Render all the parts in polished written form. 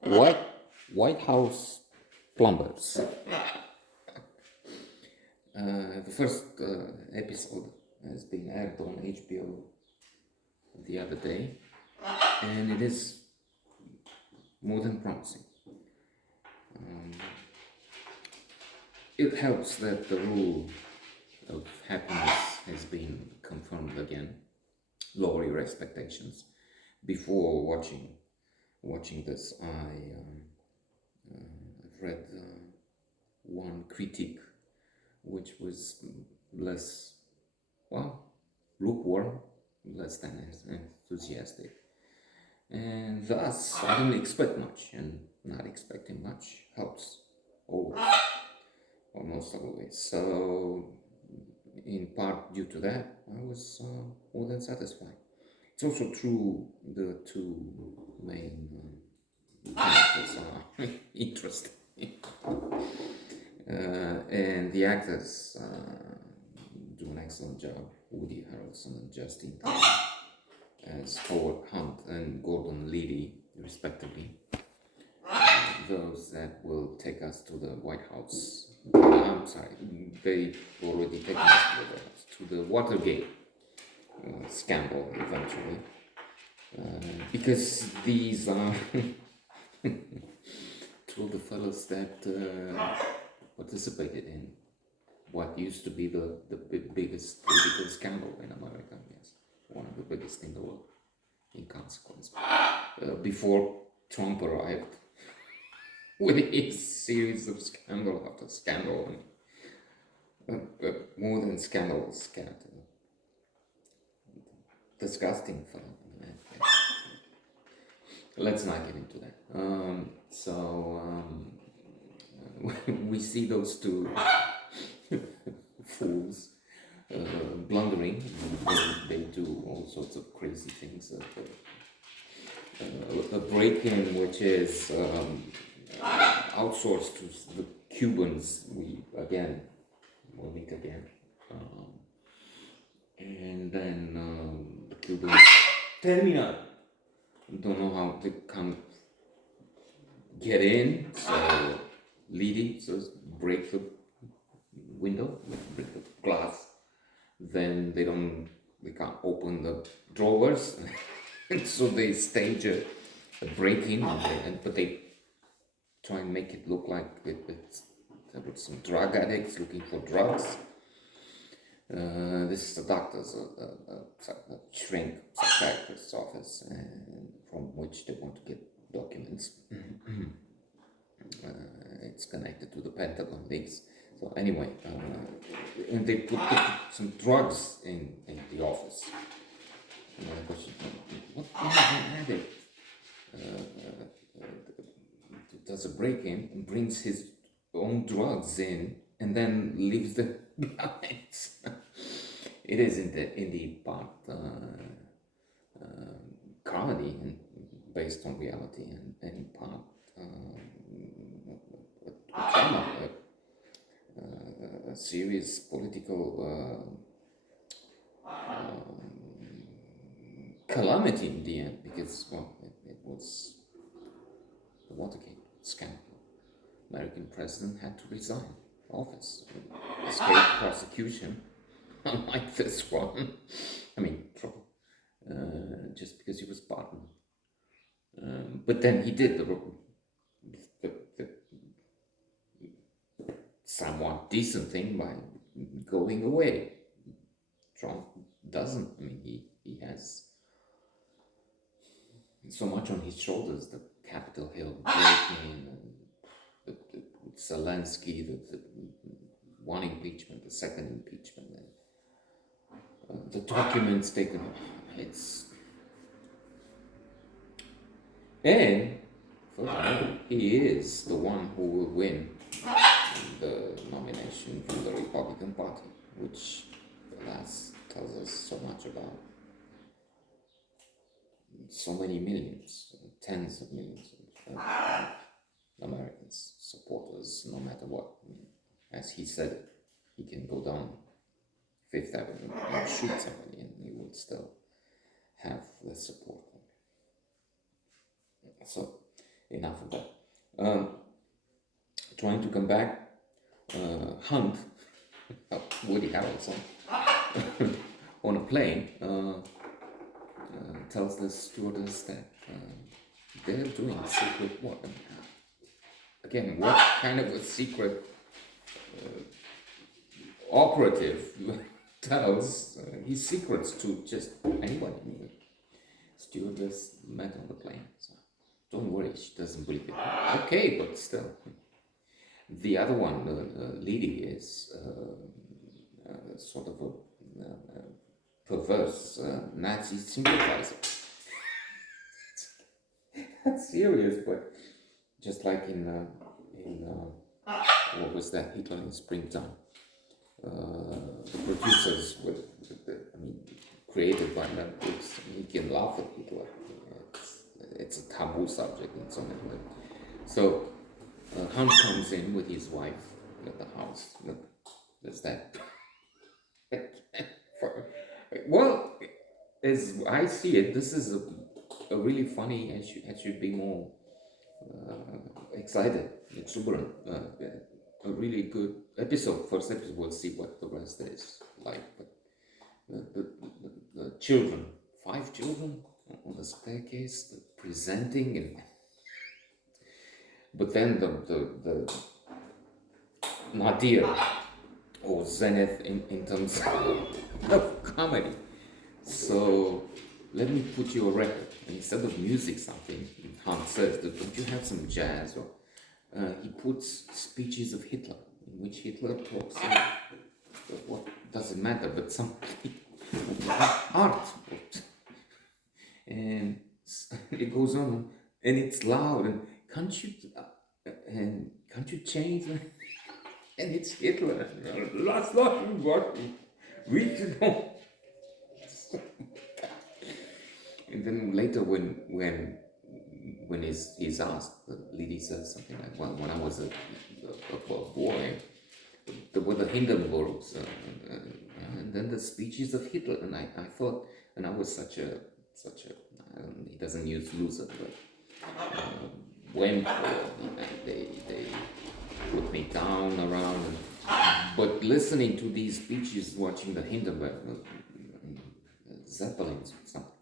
White White House Plumbers. The first episode has been aired on HBO the other day, and it is more than promising. It helps that the rule of happiness has been confirmed again. Lower your expectations. Before watching this, I've read one critique which was less, well, lukewarm, less than enthusiastic. And thus, I didn't expect much, and not expecting much helps always, almost always. So, in part due to that, I was more than satisfied. It's also true the two main characters are interesting. And the actors do an excellent job. Woody Harrelson and Justin as Howard Hunt and Gordon Liddy, respectively. Those that will take us to the White House. I'm sorry, they already taken us to the White House, to the Watergate scandal eventually. Because these are two of the fellows that participated in what used to be the biggest political scandal in America, yes. One of the biggest in the world, in consequence. Before Trump arrived with his series of scandal after scandal, more than scandal, disgusting fellow. Let's not get into that. We see those two fools blundering. They do all sorts of crazy things. A break-in which is outsourced to the Cubans. We'll meet again. And then the Cubans terminal. Don't know how to come get in, so leading, so break the window, break the glass. Then they can't open the drawers, and so they stage a break-in, but they try and make it look like there were some drug addicts looking for drugs. This is the doctor's a shrink psychiatrist's office, from which they want to get documents. It's connected to the Pentagon leaks. So anyway, and they put some drugs in the office. And I question, what kind of an addict does a break-in and brings his own drugs in and then leaves the behind? It is indeed part comedy and based on reality, and part drama, a serious political calamity in the end, because it was the Watergate scandal. American president had to resign office, escape prosecution, unlike this one. I mean, trouble, just because he was pardoned. But then he did the somewhat decent thing by going away. Trump doesn't. I mean, he has so much on his shoulders, the Capitol Hill breaking, and Zelensky, the one impeachment, the second impeachment, and the documents taken. And furthermore, he is the one who will win the nomination from the Republican Party, which alas tells us so much about so many millions, tens of millions of Americans, supporters, no matter what. I mean, as he said it, he can go down Fifth Avenue and shoot somebody and he would still have the support. So enough of that. Um, Trying to come back, Hunt, Woody Harrelson, on a plane, tells the stewardess that they're doing secret work. Again, what kind of a secret operative tells his secrets to just anybody? Stewardess met on the plane, so don't worry, she doesn't believe it. Okay, but still. The other one, Lily, is sort of a perverse Nazi sympathizer. That's serious, but just like in what was that, Hitler in Springtime? The producers were, I mean, created by Mel Brooks. You can laugh at Hitler. It's a taboo subject in so many ways. So Hunt comes in with his wife at the house. Look, there's that. Well, as I see it, this is a really funny. I should be more excited, exuberant. A really good episode. First episode, we'll see what the rest is like. But the children, 5 children on the staircase, presenting, and but then the nadir or zenith in terms of comedy. So let me put you a record. Instead of music, something Hans says, don't you have some jazz? Or he puts speeches of Hitler, in which Hitler talks. What doesn't matter, but something art, and it goes on, and it's loud, and can't you change? And it's Hitler. That's not what we should know. And then later, when he's asked, Lily says something like, "Well, when I was a boy, there were the Hindenburgs, and then the speeches of Hitler." And I thought, and I was such a he doesn't use loser, but when they put me down around, but listening to these speeches, watching the Hindenburg, Zeppelins, something.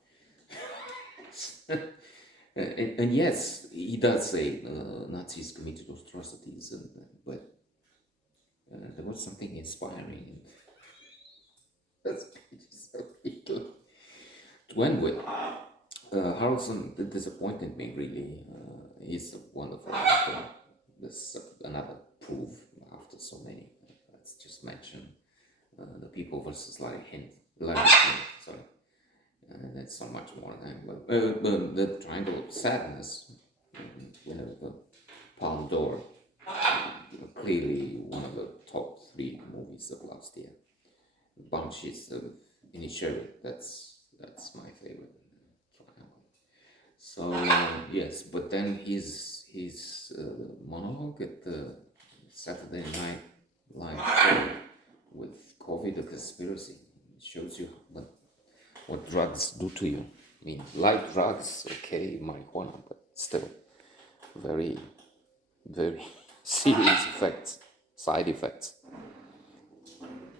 And yes, he does say Nazis committed atrocities, but there was something inspiring in the speeches of Hitler. To end with, Harrelson disappointed me really. He's a wonderful actor. There's another proof after so many. Let's just mention The People versus Larry Flint, sorry. That's so much more than the Triangle of Sadness, the Palme d'Or, clearly one of the top 3 movies of last year. Bunches of Inisherin, that's my favorite. So yes, but then his monologue at the Saturday Night Live show with COVID, a conspiracy, shows you what drugs do to you. I mean, light drugs, okay, marijuana, but still very, very serious effects, side effects,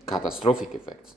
catastrophic effects.